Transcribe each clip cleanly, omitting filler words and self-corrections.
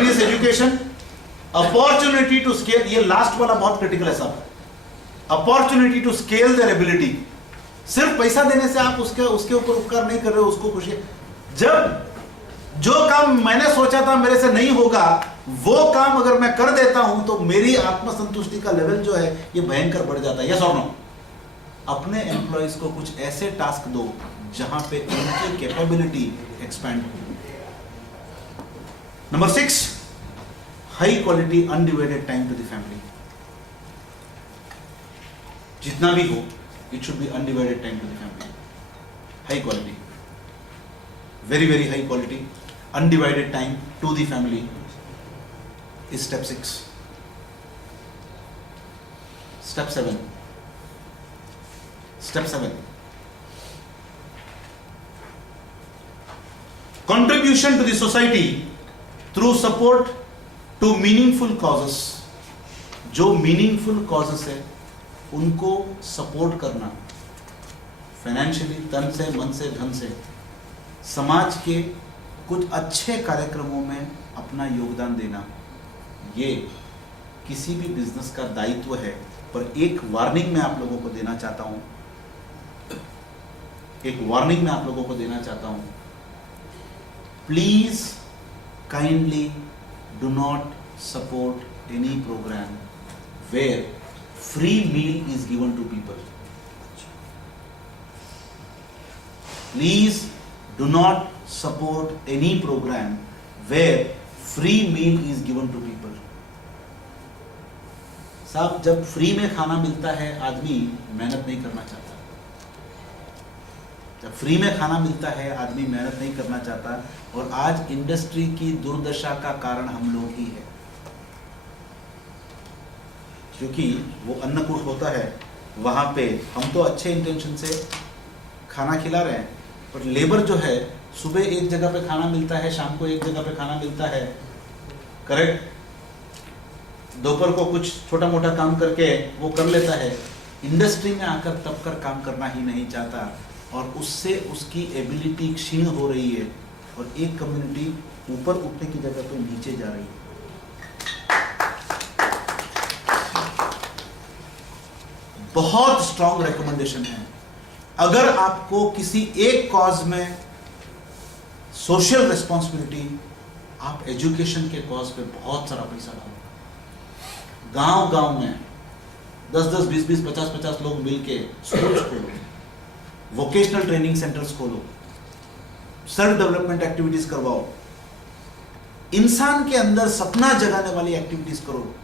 Continuous education, opportunity to scale, ये last वाला बहुत क्रिटिकल है साहब, opportunity to scale their ability. सिर्फ पैसा देने से आप उसके ऊपर उपकार नहीं कर रहे हो, उसको खुशी। जब जो काम मैंने सोचा था मेरे से नहीं होगा, वो काम अगर मैं कर देता हूं तो मेरी आत्मसंतुष्टि का लेवल जो है ये भयंकर बढ़ जाता है। यस और नो? अपने एम्प्लॉइज को कुछ ऐसे टास्क दो जहां पे उनकी कैपेबिलिटी एक्सपैंड हो। Number 6, high quality undivided time to the family. जितना भी हो, it should be undivided time to the family. High quality, very very high quality undivided time to the family is step 6. Step 7, contribution to the society through support to meaningful causes. जो meaningful causes है उनको support करना, financially, तन से, मन से, धन से, समाज के कुछ अच्छे कार्यक्रमों में अपना योगदान देना, ये किसी भी बिजनेस का दायित्व है। पर एक वार्निंग मैं आप लोगों को देना चाहता हूं, please kindly do not support any programme where free meal is given to people. Please do not support any program where free meal is given to people. साहब, जब फ्री में खाना मिलता है आदमी मेहनत नहीं करना चाहता। जब फ्री में खाना मिलता है आदमी मेहनत नहीं करना चाहता, और आज इंडस्ट्री की दुर्दशा का कारण हम लोग ही है। क्योंकि वो अन्नकूट होता है, वहां पे हम तो अच्छे इंटेंशन से खाना खिला रहे हैं, पर लेबर जो है सुबह एक जगह पे खाना मिलता है, शाम को एक जगह पे खाना मिलता है, करेक्ट, दोपहर को कुछ छोटा मोटा काम करके वो कर लेता है, इंडस्ट्री में आकर तब कर काम करना ही नहीं चाहता, और उससे उसकी एबिलिटी क्षीण हो रही है, और एक कम्युनिटी ऊपर उठने की जगह पे नीचे जा रही है। बहुत स्ट्रॉन्ग रिकमेंडेशन है, अगर आपको किसी एक कॉज में सोशल रिस्पॉन्सिबिलिटी, आप एजुकेशन के कॉज पे बहुत सारा पैसा लगाओ। गांव में 10-10, 20-20, 50-50 लोग मिलके स्कूल्स खोलो, वोकेशनल ट्रेनिंग सेंटर्स खोलो, सेल्फ डेवलपमेंट एक्टिविटीज करवाओ, इंसान के अंदर सपना जगाने वाली एक्टिविटीज करो।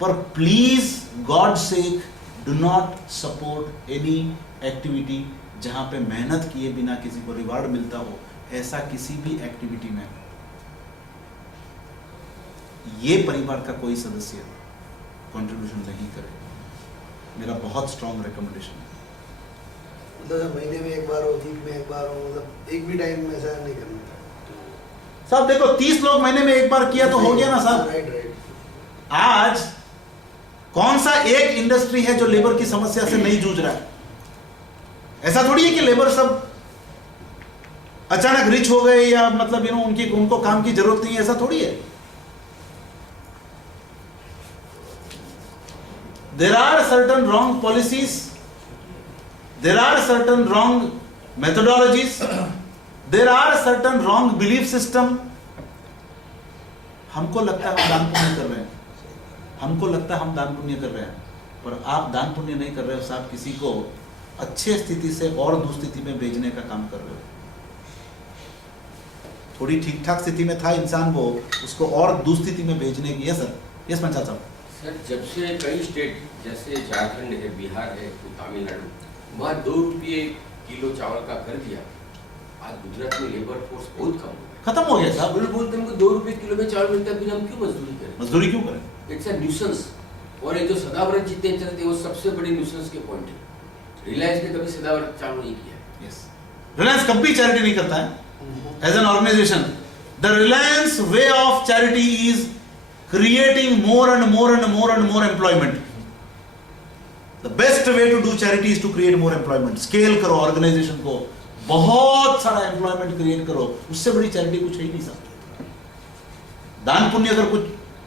पर please God sake do not support any activity जहां पे मेहनत किए बिना किसी को रिवार्ड मिलता हो। ऐसा किसी भी एक्टिविटी में ये परिवार का कोई सदस्य कंट्रीब्यूशन नहीं करे। मेरा बहुत स्ट्रॉन्ग रिकमेंडेशन है। मतलब महीने में एक बार हो, वीक में एक बार हो, मतलब एक भी टाइम में ऐसा नहीं करना साहब। देखो 30 लोग महीने में एक बार किया तो हो गया ना साहब। राइट। आज कौन सा एक इंडस्ट्री है जो लेबर की समस्या से नहीं जूझ रहा है? ऐसा थोड़ी है कि लेबर सब अचानक रिच हो गए, या मतलब उनको काम की जरूरत नहीं है, ऐसा थोड़ी है। There are certain wrong policies, there are certain wrong methodologies, there are certain wrong belief system. हमको लगता है हम दान पुण्य कर रहे हैं, पर आप दान पुण्य नहीं कर रहे हो साहब, किसी को अच्छे स्थिति से और दुस्थिति में भेजने का काम कर रहे हो। थोड़ी ठीक ठाक स्थिति में था इंसान, वो उसको और दुस्थिति में भेजने की है। सर यस पंचायत साहब। सर, जब से कई स्टेट जैसे झारखंड है, बिहार है, तमिलनाडु, वहाँ 2 रुपये किलो चावल का कर दिया। आज गुजरात में लेबर फोर्स बहुत कम हो गया, खत्म हो गया साहब। बोलते हमको 2 रुपये किलो में चावल मिलता है, फिर हम क्यों मजदूरी करें? It's a nuisance. और ये जो सदाव्रत जितने चलते वो सबसे बड़ी न्यूसेंस के पॉइंट है। रिलायंस ने कभी सदाव्रत चालू नहीं किया। यस, रिलायंस कभी चैरिटी नहीं करता है as an organisation. The Reliance way of charity is creating more and more employment. The best way to do charity is to create more employment. Scale करो ऑर्गेनाइजेशन को, बहुत सारा एम्प्लॉयमेंट क्रिएट करो, उससे बड़ी चैरिटी कुछ है ही नहीं सकती। दान पुण्य अगर कुछ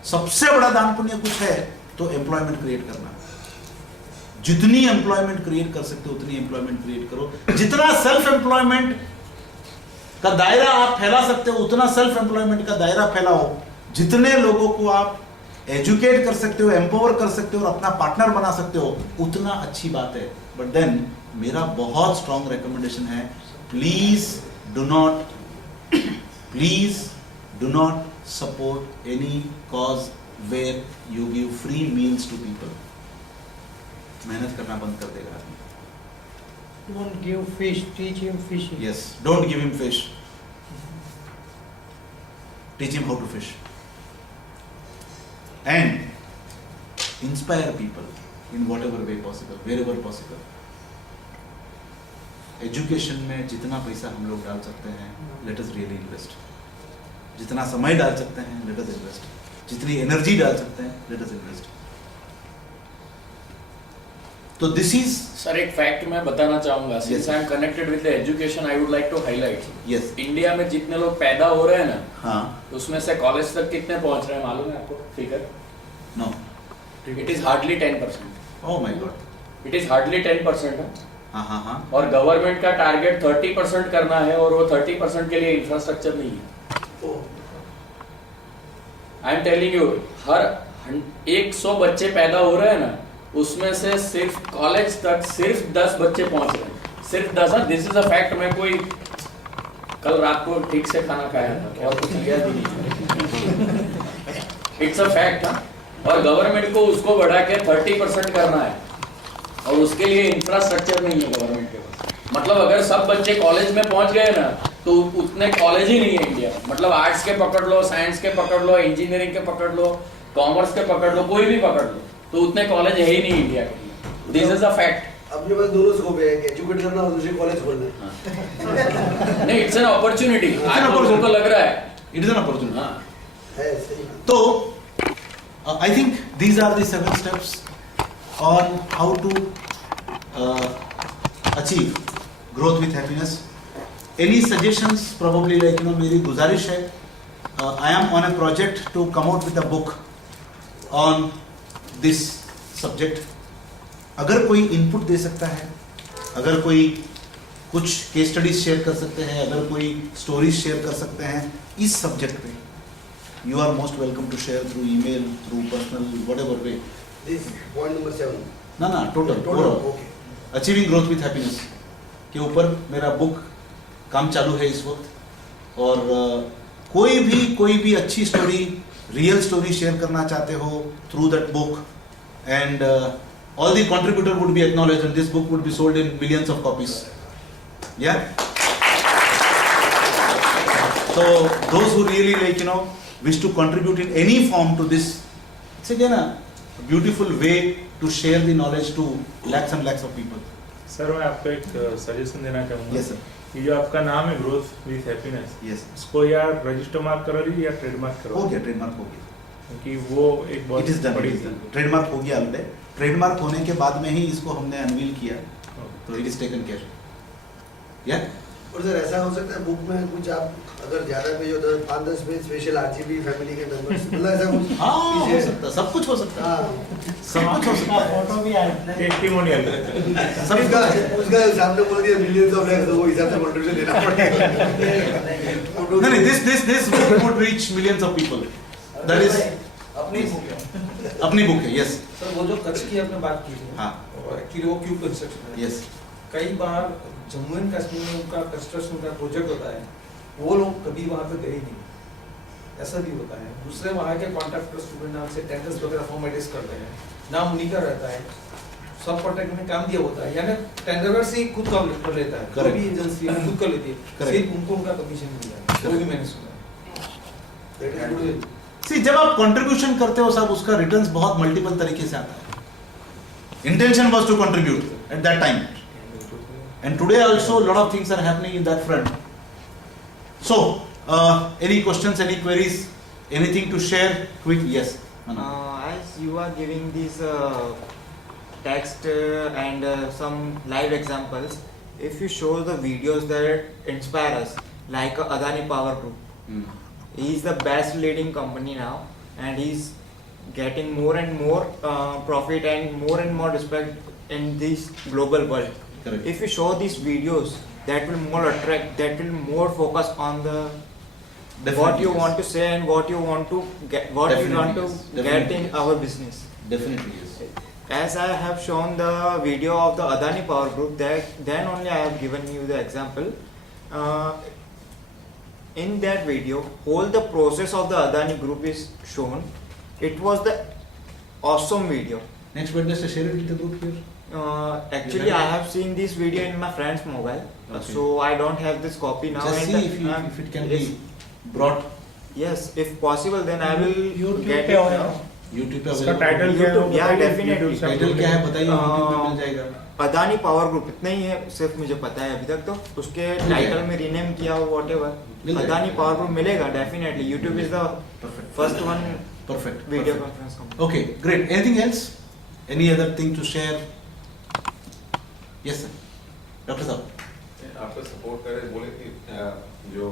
सबसे बड़ा दान पुण्य कुछ है तो एम्प्लॉयमेंट क्रिएट करना। जितनी एम्प्लॉयमेंट क्रिएट कर सकते हो उतनी एम्प्लॉयमेंट क्रिएट करो। जितना सेल्फ एम्प्लॉयमेंट का दायरा आप फैला सकते हो उतना सेल्फ एम्प्लॉयमेंट का दायरा फैलाओ। जितने लोगों को आप एजुकेट कर सकते हो, एम्पावर कर सकते हो और अपना पार्टनर बना सकते हो उतना अच्छी बात है। बट देन मेरा बहुत स्ट्रॉन्ग रिकमेंडेशन है, please do not support any cause where you give free meals to people. मेहनत करना बंद कर देगा आदमी। Don't give fish, teach him fishing. Yes, don't give him fish. Teach him how to fish. And inspire people in whatever way possible, wherever possible. Education में जितना पैसा हम लोग डाल सकते हैं, let us really invest. जितना समय डाल सकते हैं, let us invest. जितनी एनर्जी डाल सकते हैं, let us invest. तो दिस इज सर एक फैक्ट मैं बताना चाहूंगा, Yes. Since I am connected with the education I would like to highlight. Yes India में जितने लोग पैदा हो रहे हैं ना, हाँ उसमें से कॉलेज तक कितने पहुंच रहे हैं मालूम है आपको figure? No it is hardly 10%। Oh my god it is hardly 10% है। हाँ हाँ हाँ और गवर्नमेंट का टारगेट 30% करना है और वो 30% के लिए इंफ्रास्ट्रक्चर नहीं है। आई एम टेलिंग यू, हर 100 बच्चे पैदा हो रहे हैं ना, उसमें से सिर्फ कॉलेज तक सिर्फ 10 बच्चे पहुंच रहे हैं, सिर्फ 10। This is a fact. मैं कोई कल रात को ठीक से खाना खाया था और कुछ लिया भी नहीं। It's a fact. और गवर्नमेंट को उसको बढ़ा के 30% करना है और उसके लिए इंफ्रास्ट्रक्चर नहीं है गवर्नमेंट के पास। मतलब अगर सब बच्चे कॉलेज में पहुंच गए ना तो उतने कॉलेज ही नहीं है इंडिया में। मतलब आर्ट्स के पकड़ लो, साइंस के पकड़ लो, इंजीनियरिंग के पकड़ लो, कॉमर्स के पकड़ लो, कोई भी पकड़ लो, तो उतने कॉलेज है ही नहीं इंडिया के। This is a fact. अपने पास दोनों स्कोप है, एक एजुकेट करना और दूसरे कॉलेज खोलना। नहीं, इट्स एन अपॉर्चुनिटी। आप लोगों को लग रहा है इट इज एन अपॉर्चुनिटी। हाँ, है सही। तो I think these are the 7 steps on how to achieve growth with happiness. Any suggestions? Probably like मेरी गुजारिश है, I am on a project to come out with a book on this subject. अगर कोई input दे सकता है, अगर कोई कुछ केस स्टडीज शेयर कर सकते हैं, अगर कोई स्टोरीज शेयर कर सकते हैं इस सब्जेक्ट पे, you are most welcome to share through email, through personal, whatever way. This point number 7. ना total overall. Okay. Achieving growth with happiness के ऊपर मेरा बुक काम चालू है इस वक्त। और कोई भी अच्छी स्टोरी, रियल स्टोरी शेयर करना चाहते हो through that book, and all the contributor would be acknowledged and this book would be sold in millions of copies. Yeah. So those who really wish to contribute in any form to this, it's again a beautiful way to share the knowledge to lakhs and lakhs of people. Sir मैं आपको एक suggestion देना चाहूँगा। Yes sir. ये जो आपका नाम है ग्रोथ विथ हैप्पीनेस, Yes. इसको या रजिस्टर मार्क करो या ट्रेडमार्क करो, हो गया, ट्रेडमार्क हो गया। क्योंकि वो एक बहुत It is done. बड़ी ट्रेडमार्क हो गया ऑलरेडी। ट्रेडमार्क होने के बाद में ही इसको हमने अनवील किया, तो इट इज टेकन केयर। या और सर ऐसा हो सकता है बुक में कुछ आप अगर ज्यादा पेज हो तो 5-10 पेज स्पेशल आरजीबी फैमिली के मेंबर्स, मतलब ऐसा कुछ हाँ हो पीछे- सकता है, सब कुछ हो सकता है, हाँ सब कुछ हो सकता है। फोटो भी आए टेस्टिमोनियल। सब उसका सामने बोल दिया मिलियंस ऑफ लाइक्स, तो वो हिसाब से कंट्रीब्यूशन देना पड़ेगा। नहीं, this book would reach millions of people. That is अपनी बुक है। अपनी बुक है। यस सर वो जो कच्छ की आपने बात की थी, हाँ और एक्चुअली वो क्यूब कंस्ट्रक्शन है। यस कई बार जम्मू एंड कश्मीर में उनका कंस्ट्रक्शन का प्रोजेक्ट होता है, वो लोग कभी वहाँ पे गए नहीं, ऐसा भी होता है। दूसरे वहाँ के कॉन्ट्रैक्टर स्टूडेंट नाम से टेंडर्स वगैरह फॉर्मेटिस करते हैं, नाम उन्हीं का रहता है, सब कॉन्ट्रैक्ट में काम दिया होता है, यानी टेंडर से ही खुद काम कर लेता है, कोई भी एजेंसी है खुद कर लेती है, सिर्फ उनको उनका कमीशन मिल जाता है, वो भी मैंने सुना है। सी, जब आप कंट्रीब्यूशन करते हो सब, उसका रिटर्न्स बहुत मल्टीपल तरीके से आता है। Intention was to contribute at that time, and today also a lot of things are happening in that front. So any questions, any queries, anything to share quick? Yes Manan. As you are giving these text and some live examples, if you show the videos that inspire us, like Adani Power Group, he is the best leading company now, and he's getting more and more profit and more respect in this global world. Correct. If you show these videos, that will more attract, that will more focus on the Definitely what you yes. want to say and what you want to get, what you Definitely want to yes. get Definitely in yes. our business. Definitely yes. As I have shown the video of the Adani Power Group, that then only I have given you the example. In that video, whole the process of the Adani Group is shown. It was the awesome video. Next Wednesday, share it with the group here. Actually, I have seen this video in my friend's mobile, Okay. so I don't have this copy now. Just and see if, I'm- if it can yes, be brought. Yes, if possible, then I will YouTube get पे it होगा now. ना? YouTube पे उसका available title है। क्या है वो Yeah, बताइए, definitely. YouTube से टाइटल क्या है बताइए, YouTube पे आ, मिल जाएगा। अदानी पावर ग्रुप इतना ही है, सिर्फ मुझे पता है अभी तक तो उसके मिल टाइटल जाएगा। में रीनेम किया हो वॉट एवर मिल जाएगा। अदानी पावर ग्रुप मिलेगा definitely. YouTube is the Perfect. First one Perfect. Video Perfect. Conference company. Okay, great. Anything else? Any other thing to share? Yes, sir. Dr. साहब. आपको सपोर्ट करे बोले कि जो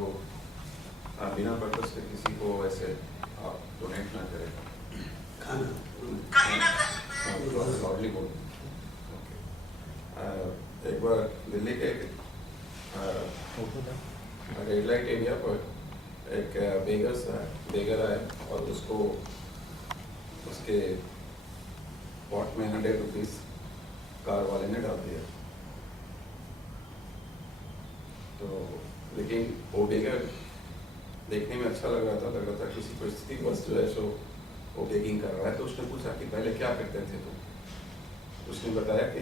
बिना पर्पस के किसी को ऐसे आप डोनेट ना करें खाना लॉडली बोल एक बार दिल्ली के रेड लाइट एरिया पर एक बेगर आया और उसको उसके पॉट में 100 रुपीज कार वाले ने डाल दिया. तो लेकिन वो बेगर देखने में अच्छा लग रहा था किसी परिस्थिति बस जो है सो वो बेगिंग कर रहा है. तो उसने पूछा कि पहले क्या करते थे. तो उसने बताया कि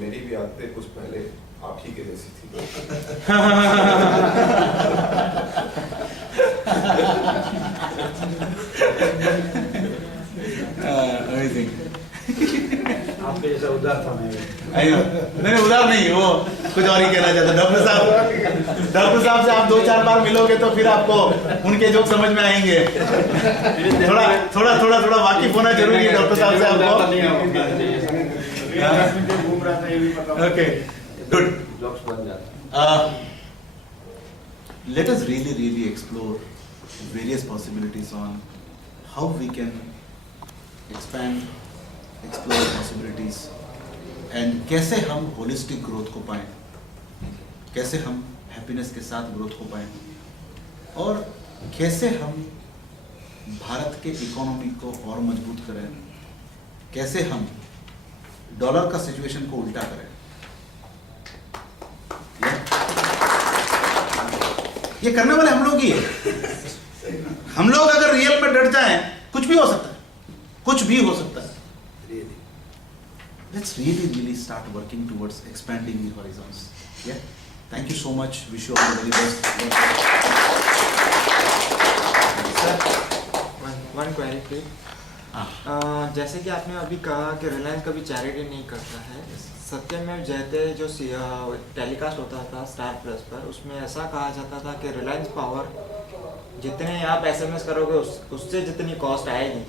मेरी भी आदतें कुछ पहले आप ही के जैसी थी. Amazing. आपके जैसा उदार था मैं. नहीं उधर नहीं, वो कुछ और ही कहना चाहता. डॉक्टर साहब से आप 2-4 बार मिलोगे तो फिर आपको उनके जोक समझ में आएंगे. थोड़ा वाकिफ होना जरूरी है डॉक्टर साहब से आपको. Okay good. जॉब्स बन जाता है. Let us really explore various possibilities on how we can expand, explore possibilities and कैसे हम holistic growth को पाएं, कैसे हम happiness के साथ growth को पाएं और कैसे हम भारत के इकोनॉमी को और मजबूत करें, कैसे हम डॉलर का सिचुएशन को उल्टा करें. ये करने वाले हम लोग ही है. हम लोग अगर रियल में डट जाएं, कुछ भी हो सकता है, कुछ भी हो सकता है. Let's really start working towards expanding the horizons. Yeah. Thank you so much. Wish you all the very best. One query please. जैसे कि आपने अभी कहा कि रिलायंस कभी चैरिटी नहीं करता है. सत्यमेव जयते जो टेलीकास्ट होता था स्टार प्लस पर, उसमें ऐसा कहा जाता था कि रिलायंस पावर जितने आप SMS करोगे उससे जितनी कॉस्ट आएगी,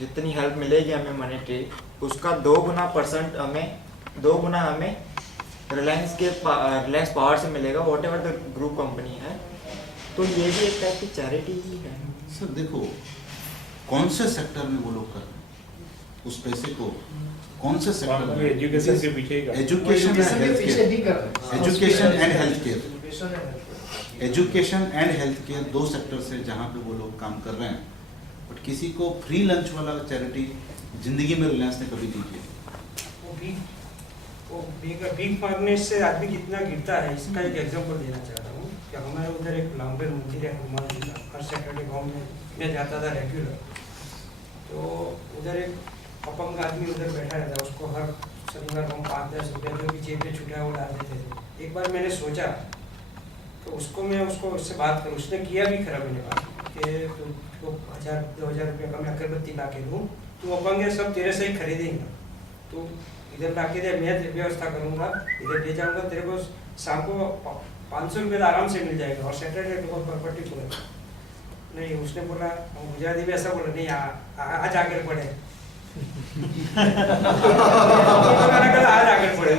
जितनी हेल्प मिलेगी हमें मॉनेटरी, उसका 2 गुना हमें रिलायंस पावर से मिलेगा, what ever the group company है. तो ये भी एक टाइप की चैरिटी ही है. सर देखो कौन से सेक्टर में वो लोग कर रहे हैं उस पैसे को, कौन से सेक्टर में. एजुकेशन के पीछे ही कर. एजुकेशन के पीछे नहीं कर रहे. Education and health care. Education and health. Education and health care 2 sector से जहाँ पे वो लोग काम कर रहे हैं. बट किसी को फ्री लंच वाला चैरिटी जिंदगी में रिलायंस ने कभी नहीं किया. वो बिग फार्मनेस से आदमी कितना गिरता है, इसका एक एग्जांपल देना चाह रहा हूँ कि हमारे उधर एक लांबेर मंदिर है हनुमान जी का. हर सैटरडे गाँव में मैं जाता था रेगुलर. तो उधर एक अपंग आदमी उधर बैठा रहता, उसको हर शनिवार को 5-10 रुपये जो भी जेब में छुटा वो डाल देते थे. एक बार मैंने सोचा तो उसको उससे बात करूँ. उसने किया भी खरा मैंने बात कि तो 1000-2000 रुपये का मैं अगरबत्ती ला के दूँ, तू अपंग है सब तेरे से ही खरीदेंगे, तो इधर ला के दे, मैं व्यवस्था करूँगा, इधर ले जाऊँगा, तेरे को शाम को 500 रुपये आराम से मिल जाएगा और सैटरडे को प्रॉपर्टी पूरा. नहीं उसने बोला, गुजराती में ऐसा बोला, नहीं आज आकर पड़े आज आगे बढ़े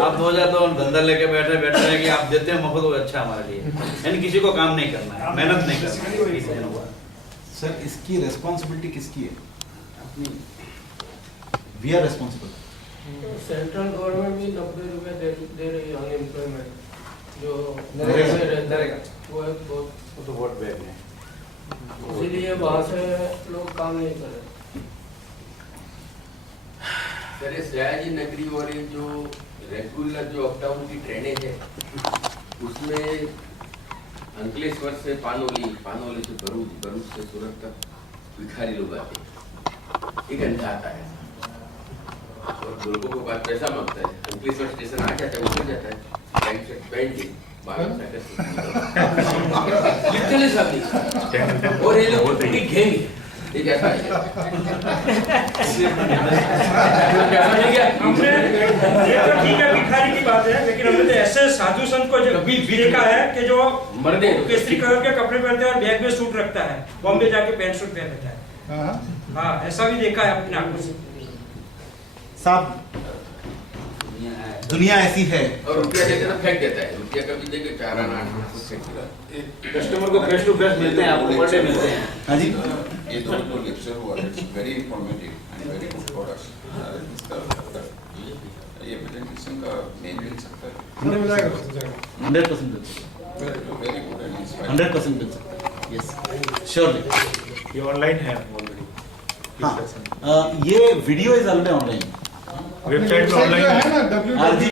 आप 2002 धंधा लेके बैठ रहे हैं कि आप देते हैं मुफ्त, वो अच्छा हमारे लिए, यानी किसी को काम नहीं करना है, मेहनत नहीं करना है। सर इसकी रिस्पॉन्सिबिलिटी किसकी है? अपनी we are responsible. Central government भी 90 रुपए दे रही है अनएम्प्लॉयमेंट जो नरेगा। वो एक बहुत, वो तो वोट बैंक है। इसीलिए वहाँ से लोग काम नहीं कर रहे। सर ये सयाजी नगरी और ये जो रेगुलर जो अपडाउन की ट्रेनें है उसमें अंकलेश्वर से पानोली, पानोली से भरूच, भरूच से सूरत तक भिखारी लोग आते हैं। 1 घंटा आता है और लोगों को पास पैसा मांगता है। अंकलेश्वर स्टेशन आ जाता है, उतर जाता है, बैंक से पहन के लिटरली सब। और ये लोग पूरी घेंगे, ये कैसा है? कैसा नहीं क्या? हमने ये तो ठीक है भिखारी की बात है, लेकिन हमने तो ऐसे साधु संत को जो कभी देखा है कि जो मर्दे केसरी कलर के कपड़े पहनते हैं और बैग में सूट रखता है, बॉम्बे जाके पैंट सूट पहन लेता है। हाँ, ऐसा भी देखा है अपने आंखों से। साहब दुनिया ऐसी है। और रुपया देके तो फेंक देता है, रुपया कभी देके 4 आना फेंक देता है। कस्टमर को फेस टू फेस मिलते हैं, आपको पर डे मिलते हैं। हाँ जी, ये तो लेक्चर हुआ, it's very informative and very good for us. ये प्रेजेंटेशन का नेम मिल सकता है। 100% मिल सकता वेरी गुड एंड है, इंस्पायरिंग। 100% मिल सकता है। Yes, surely. ये ऑनलाइन है ऑलरेडी। हाँ, ये video is already online. Website पे ऑनलाइन है। आरजी